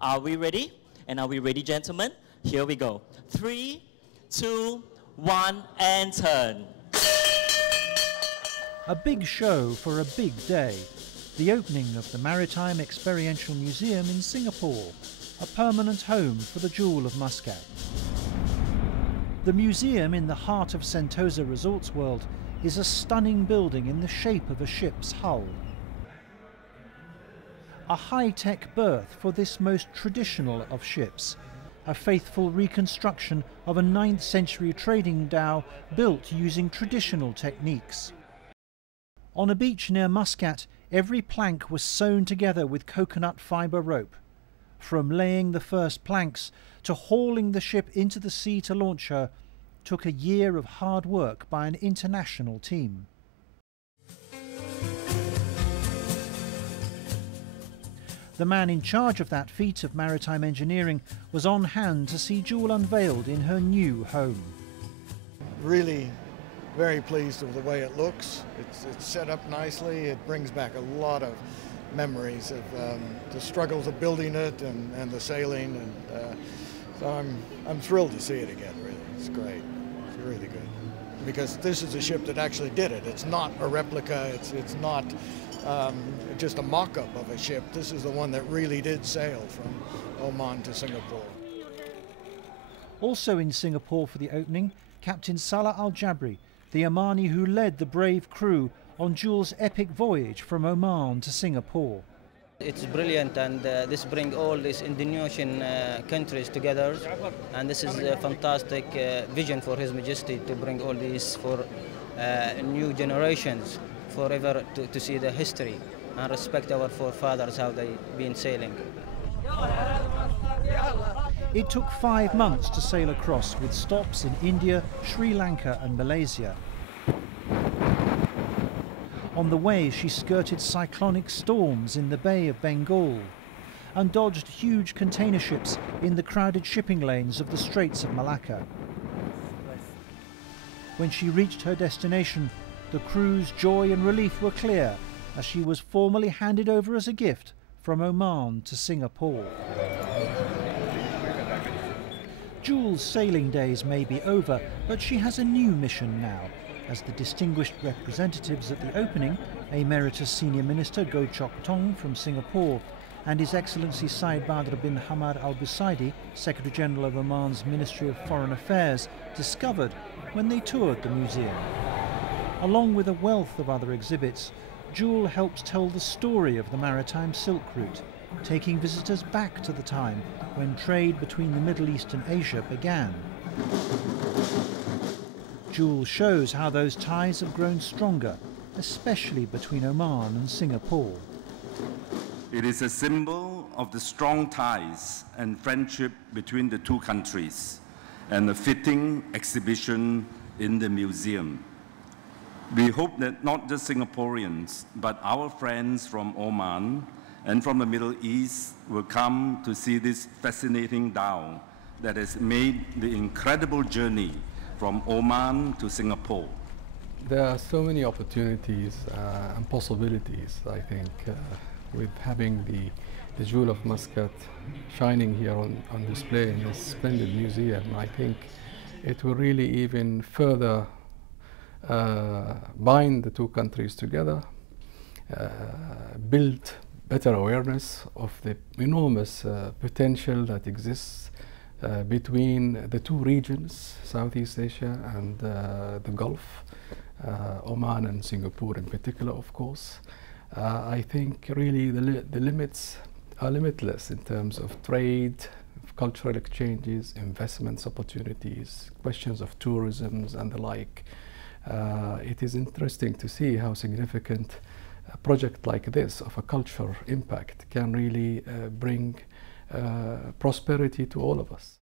Are we ready? And are we ready, gentlemen? Here we go. 3, 2, 1, and turn. A big show for a big day. The opening of the Maritime Experiential Museum in Singapore, a permanent home for the jewel of Muscat. The museum in the heart of Sentosa Resorts World is a stunning building in the shape of a ship's hull. A high-tech berth for this most traditional of ships, a faithful reconstruction of a 9th century trading dhow built using traditional techniques. On a beach near Muscat, every plank was sewn together with coconut fibre rope. From laying the first planks to hauling the ship into the sea to launch her took a year of hard work by an international team. The man in charge of that feat of maritime engineering was on hand to see Jewel unveiled in her new home. Really very pleased with the way it looks. It's set up nicely. It brings back a lot of memories of the struggles of building it and the sailing, and so I'm thrilled to see it again. Really, it's great. It's really good because this is a ship that actually did it. It's not a replica. It's not just a mock-up of a ship. This is the one that really did sail from Oman to Singapore. Also in Singapore for the opening, Captain Salah Al-Jabri, the Omani who led the brave crew on Jewel's epic voyage from Oman to Singapore. It's brilliant, and this brings all these Indonesian countries together, and this is a fantastic vision for His Majesty to bring all these for new generations forever to see the history and respect our forefathers, how they've been sailing. It took 5 months to sail across, with stops in India, Sri Lanka and Malaysia. On the way, she skirted cyclonic storms in the Bay of Bengal and dodged huge container ships in the crowded shipping lanes of the Straits of Malacca. When she reached her destination, the crew's joy and relief were clear as she was formally handed over as a gift from Oman to Singapore. Jewel's sailing days may be over, but she has a new mission now, as the distinguished representatives at the opening, Emeritus Senior Minister Goh Chok Tong from Singapore and His Excellency Said Badr bin Hamad Al Busaidi, Secretary-General of Oman's Ministry of Foreign Affairs, discovered when they toured the museum. Along with a wealth of other exhibits, Jewel helps tell the story of the maritime Silk Route, taking visitors back to the time when trade between the Middle East and Asia began. Jewel shows how those ties have grown stronger, especially between Oman and Singapore. It is a symbol of the strong ties and friendship between the two countries, and a fitting exhibition in the museum. We hope that not just Singaporeans, but our friends from Oman and from the Middle East will come to see this fascinating dhow that has made the incredible journey from Oman to Singapore. There are so many opportunities and possibilities, I think, with having the jewel of Muscat shining here on display in this splendid museum. I think it will really even further bind the two countries together, build better awareness of the enormous potential that exists between the two regions, Southeast Asia and the Gulf, Oman and Singapore in particular, of course. I think really the limits are limitless in terms of trade, cultural exchanges, investments opportunities, questions of tourism and the like. It is interesting to see how significant a project like this of a cultural impact can really bring prosperity to all of us.